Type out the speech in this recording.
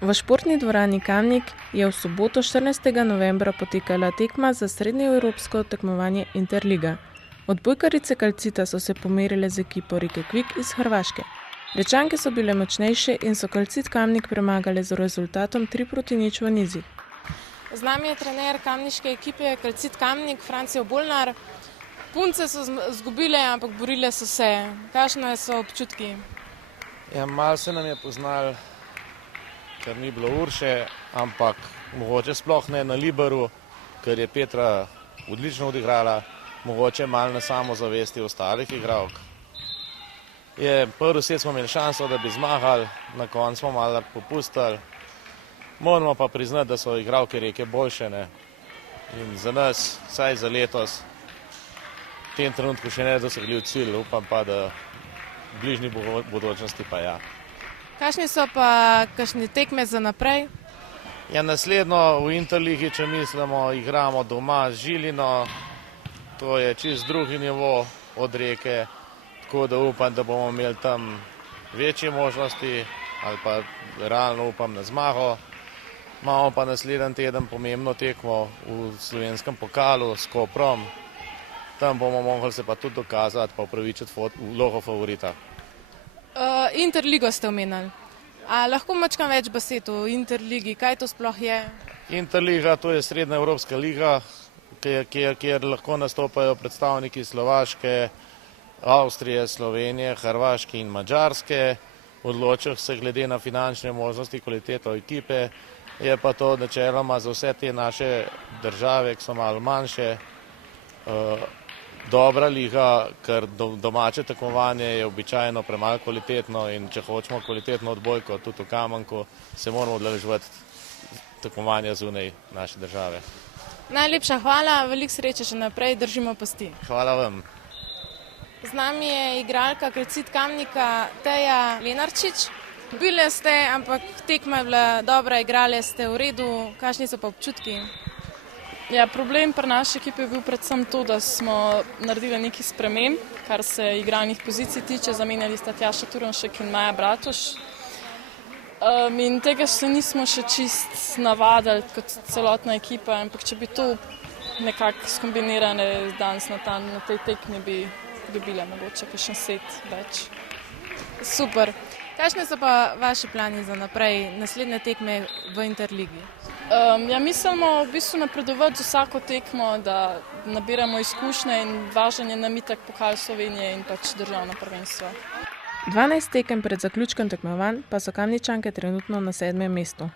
V športni dvorani Kamnik je v soboto 14. novembra potekala tekma za srednjeevropsko tekmovanje Interliga. Odbojkarice Calcita so se pomerile z ekipo Rijeke Kvik iz Hrvaške. Rečanke so bile močnejše in so Calcit Kamnik premagale z rezultatom 3-0 v nizih. Z nami je trener kamniške ekipe Calcit Kamnik, Francio Bolnar. Punce so zgubile, ampak borile so se. Kakšne so občutki? Ja, malo se nam je poznalo, ker ni bilo Urše, ampak mogoče sploh ne na Liberu, ker je Petra odlično odigrala, mogoče malo na samozavesti ostalih igralk. Prvi set smo imeli šanso, da bi zmagali, na koncu smo malo popustili. Moramo pa priznati, da so igralke Rijeke boljše, ne? In za nas, vsaj za letos, v tem trenutku še ne dosegljiv cilj, upam pa, da v bližnji bodočnosti pa ja. Kakšni so pa kakšne tekme za naprej? Ja, naslednjo v Interligi, če mislimo, igramo doma z Žilino, to je čist drugi nivo od Rijeke, tako da upam, da bomo imeli tam večje možnosti ali pa realno upam na zmago. Imamo pa naslednji teden pomembno tekmo v slovenskem pokalu s Koprom. Tam bomo mogli se pa tudi dokazati, pa upravičiti vlogo favorita. Interligo ste omenili. A lahko mačkam več besed o Interligi? Kaj to sploh je? Interliga, to je srednja evropska liga, kjer lahko nastopajo predstavniki Slovaške, Avstrije, Slovenije, Hrvaške in Madžarske. Odločijo se glede na finančne možnosti, kvaliteto ekipe. Je pa to načeloma za vse te naše države, ki so malo manjše, dobra liga, ker domače tekmovanje je običajno premalo kvalitetno in če hočemo kvalitetno odbojko, tudi v Kamenku, se moramo udeleževati tekmovanja zunaj naše države. Najlepša hvala, veliko sreče še naprej, držimo pasti. Hvala vam. Z nami je igralka Calcit Kamnika Teja Lenarčič. Bile ste, ampak tekma je bila dobra, igrale ste v redu. Kakšni so pa občutki? Ja, problem pri naši ekipi je bil predvsem to, da smo naredili nekaj sprememb, kar se igralnih pozicij tiče. Zamenjali sta Tjaša Turnšek in Maja Bratuš. In tega se nismo še čist navadili kot celotna ekipa, ampak če bi to nekako skombinirane danes na tej tekmi, bi dobile mogoče kakšen set več. Super. Kakšne so pa vaši plani za naprej, naslednje tekme v Interligi? Ja, mislimo v bistvu napredovati z vsako tekmo, da nabiramo izkušnje in važen je nam itak pokal Slovenije in pač državno prvenstvo. 12 tekem pred zaključkom tekmovanj pa so Kamničanke trenutno na 7. mestu.